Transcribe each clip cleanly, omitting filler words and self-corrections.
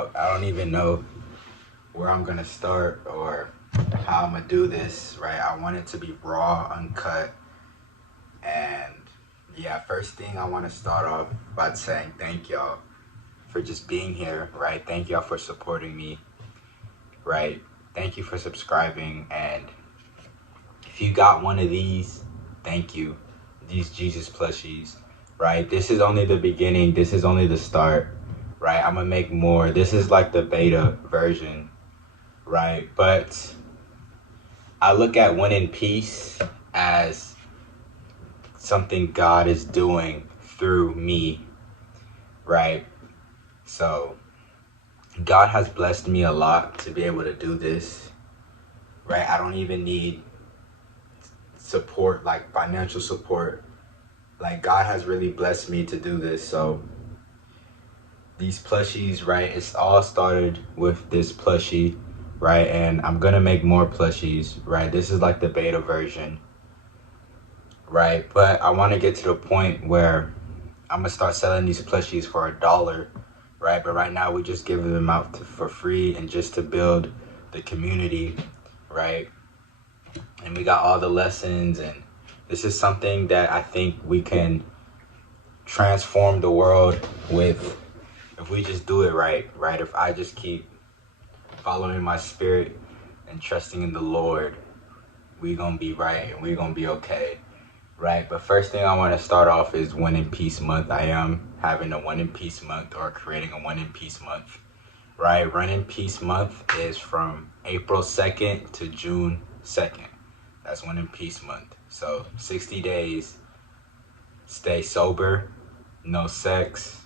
out. I don't even know where I'm gonna start or how I'm gonna do this, right? I want it to be raw, uncut, and yeah, first thing I want to start off by saying thank y'all for just being here, right? Thank y'all for supporting me, right? Thank you for subscribing, and if you got one of these, thank you. These Jesus plushies, right? This is only the beginning. This is only the start, right? I'm gonna make more. This is like the beta version, right? But I look at One in Peace as something God is doing through me, right? So God has blessed me a lot to be able to do this, right? I don't even need support, like financial support. Like God has really blessed me to do this. So these plushies, right? It's all started with this plushie, right? And I'm gonna make more plushies, right? This is like the beta version, right? But I want to get to the point where I'm gonna start selling these plushies for $1, right? But right now we just giving them out for free and just to build the community, right? And we got all the lessons, and this is something that I think we can transform the world with if we just do it right, right? If I just keep following my spirit and trusting in the Lord, we gonna be right and we gonna be okay, right? But first thing I want to start off is One in Peace month. I am having a One in Peace month, or creating a One in Peace month, right? One in Peace month is from April 2nd to June 2nd. That's One in Peace month. So 60 days, stay sober, no sex,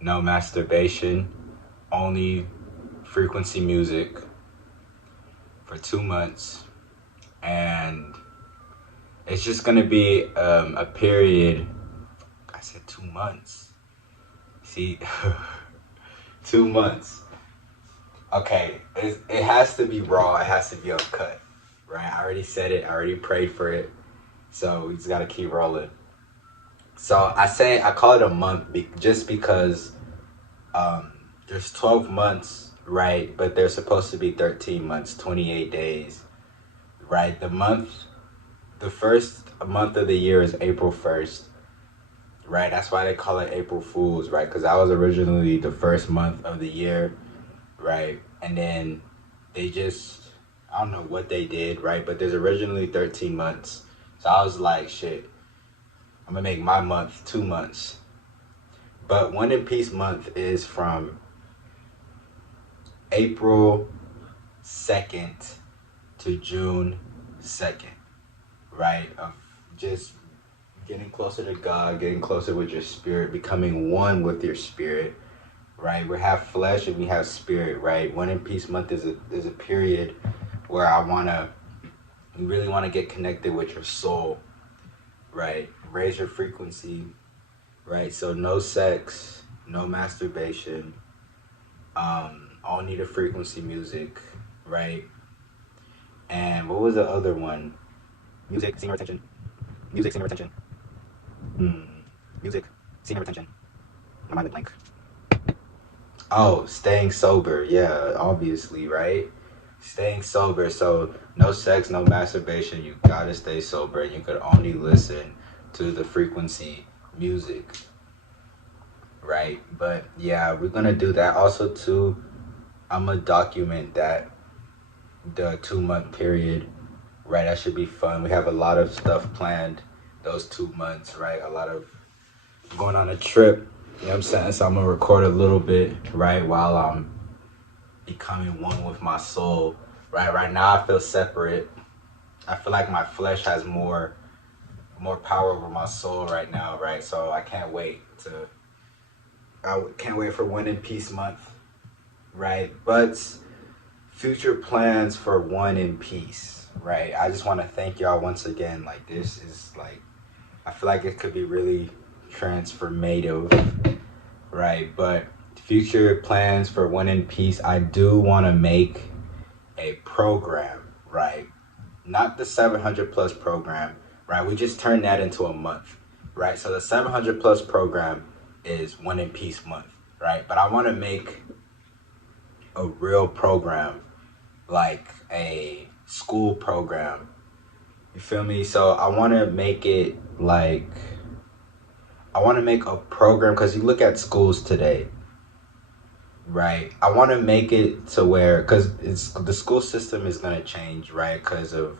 no masturbation, only frequency music for 2 months. And it's just gonna be a period. I said 2 months. See, 2 months. Okay, it has to be raw. It has to be uncut, right? I already said it. I already prayed for it. So we just gotta keep rolling. So I call it a month just because there's 12 months, right? But there's supposed to be 13 months, 28 days, right? The first month of the year is April 1st, right? That's why they call it April Fools, right? Because that was originally the first month of the year, right? And then they just, I don't know what they did, right? But there's originally 13 months. So I was like, shit, I'm gonna make my month 2 months. But One in Peace month is from April 2nd to June 2nd, right? Of just getting closer to God, getting closer with your spirit, becoming one with your spirit, right? We have flesh and we have spirit, right? One in Peace month is a period where you really want to get connected with your soul, right? Raise your frequency, right? So no sex, no masturbation, all need a frequency music, right? And what was the other one? Music, senior retention. Music, senior retention. Music, senior retention. My mind went blank. Oh, staying sober. Yeah, obviously, right? Staying sober. So no sex, no masturbation. You gotta stay sober, and you could only listen to the frequency music, right? But yeah, we're gonna do that. Also, too, I'm gonna document that the 2 month period, right? That should be fun. We have a lot of stuff planned those 2 months, right? A lot of going on a trip, you know what I'm saying? So I'm gonna record a little bit, right, while I'm becoming one with my soul, right? Right now I feel separate. I feel like my flesh has more power over my soul right now, right? So I can't wait for One in Peace month, right? But future plans for One in Peace, right? I just want to thank y'all once again. Like, this is like, I feel like it could be really transformative, right? But future plans for One in Peace, I do want to make a program, right? Not the 700 plus program, right? We just turned that into a month, right? So the 700 plus program is One in Peace month, right? But I want to make a real program, like a school program. You feel me? So I want to make it like, I want to make a program, because you look at schools today, right? I want to make it to where, because it's the school system is going to change, right? Because of,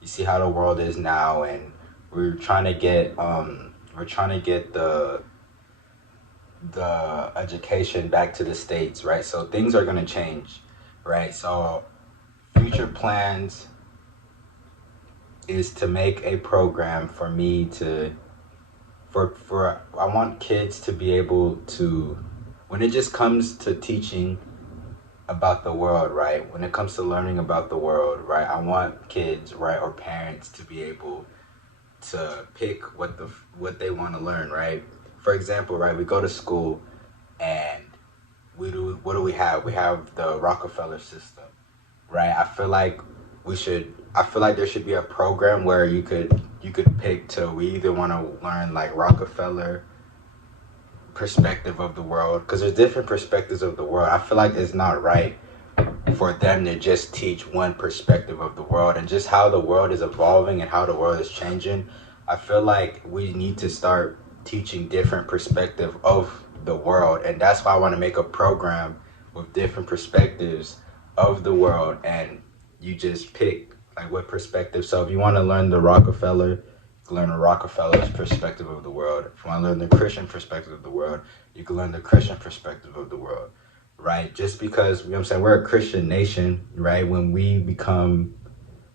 you see how the world is now, and we're trying to get the education back to the states, right? So things are going to change, right? So future plans is to make a program for me to, for I want kids to be able to, when it just comes to teaching about the world, right? When it comes to learning about the world, right? I want kids, right, or parents to be able to pick what they want to learn, right? For example, right, we go to school and what do we have? We have the Rockefeller system, right? I feel like there should be a program where you could pick to, we either want to learn like Rockefeller perspective of the world, because there's different perspectives of the world. I feel like it's not right for them to just teach one perspective of the world, and just how the world is evolving and how the world is changing. I feel like we need to start teaching different perspective of the world, and that's why I want to make a program with different perspectives of the world, and you just pick like what perspective. So if you want to learn the Rockefeller, learn the Rockefeller's perspective of the world. If you want to learn the Christian perspective of the world, you can learn the Christian perspective of the world, right? Just because, you know what I'm saying, we're a Christian nation, right? When we become,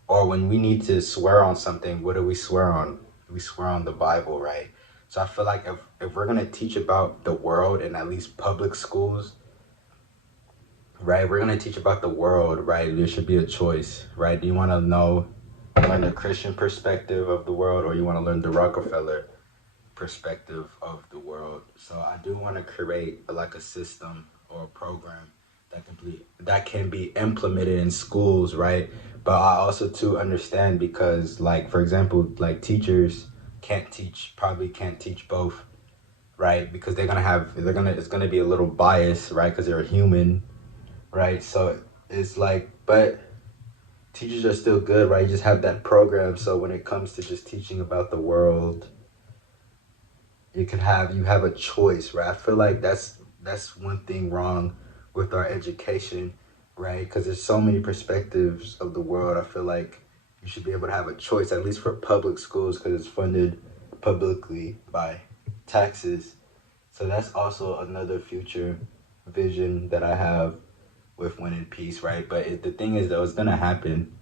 or when we need to swear on something, what do we swear on? We swear on the Bible, right? So I feel like if we're going to teach about the world in at least public schools, right, we're going to teach about the world, right? There should be a choice, right? Do you want to learn the Christian perspective of the world, or you want to learn the Rockefeller perspective of the world? So I do want to create like a system or a program that can be implemented in schools, right? But I also too understand, because like, for example, like teachers probably can't teach both, right? Because it's gonna be a little bias, right? Because they're a human, right? So it's like, but teachers are still good, right? You just have that program. So when it comes to just teaching about the world, you have a choice, right? I feel like that's one thing wrong with our education, right? Because there's so many perspectives of the world. I feel like you should be able to have a choice, at least for public schools, because it's funded publicly by taxes. So that's also another future vision that I have with Winning Peace, right? But the thing is, though, it's gonna happen,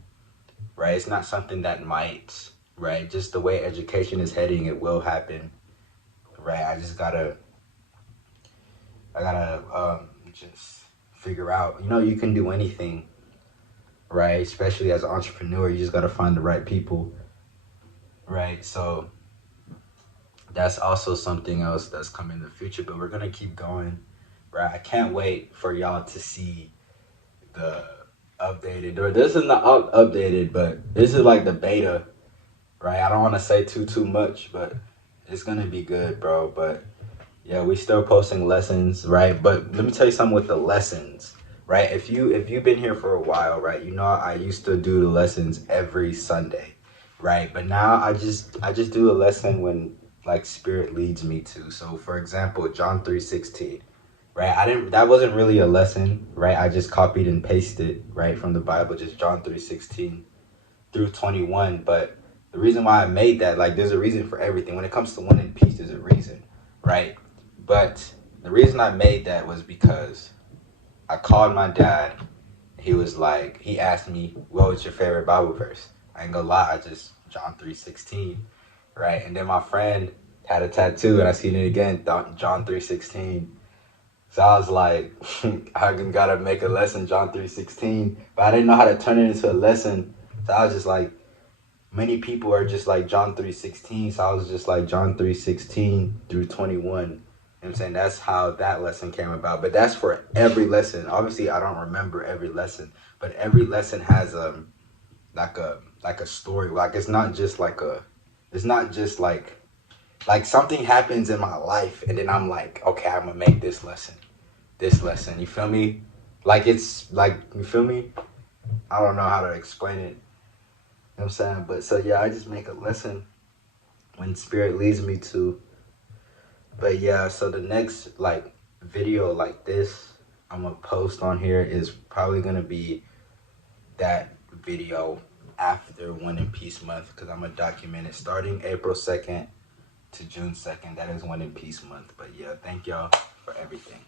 right? It's not something that might, right? Just the way education is heading, it will happen, right? I gotta just figure out. You know, you can do anything, right? Especially as an entrepreneur, you just gotta find the right people, right? So that's also something else that's coming in the future. But we're gonna keep going, right? I can't wait for y'all to see the updated, or this is not updated, but this is like the beta, right? I don't want to say too much, but it's gonna be good, bro. But yeah, we still posting lessons, right? But let me tell you something with the lessons, right? If you've been here for a while, right, you know I used to do the lessons every Sunday, right? But now I just do a lesson when like Spirit leads me to. So for example, John 3:16, right? That wasn't really a lesson, right? I just copied and pasted, right, from the Bible, just John 3:16 through 21. But the reason why I made that, like, there's a reason for everything. When it comes to Winning Peace, there's a reason, right? But the reason I made that was because I called my dad. He asked me, what was your favorite Bible verse? I ain't gonna lie, I just, John 3:16, right? And then my friend had a tattoo, and I seen it again, John 3:16. So I was like, I gotta make a lesson, John 3:16, but I didn't know how to turn it into a lesson. So I was just like, many people are just like John 3:16, so I was just like John 3:16 through 21. You know what I'm saying? That's how that lesson came about. But that's for every lesson. Obviously, I don't remember every lesson, but every lesson has like a story. Like it's not just like something happens in my life, and then I'm like, okay, I'm gonna make this lesson. You feel me? Like it's like, you feel me? I don't know how to explain it. You know what I'm saying? But so yeah, I just make a lesson when spirit leads me to. But yeah, so the next like video like this I'm gonna post on here is probably gonna be that video after One in Peace month, because I'm gonna document it starting April 2nd to June 2nd. That is One in Peace month. But yeah, thank y'all for everything.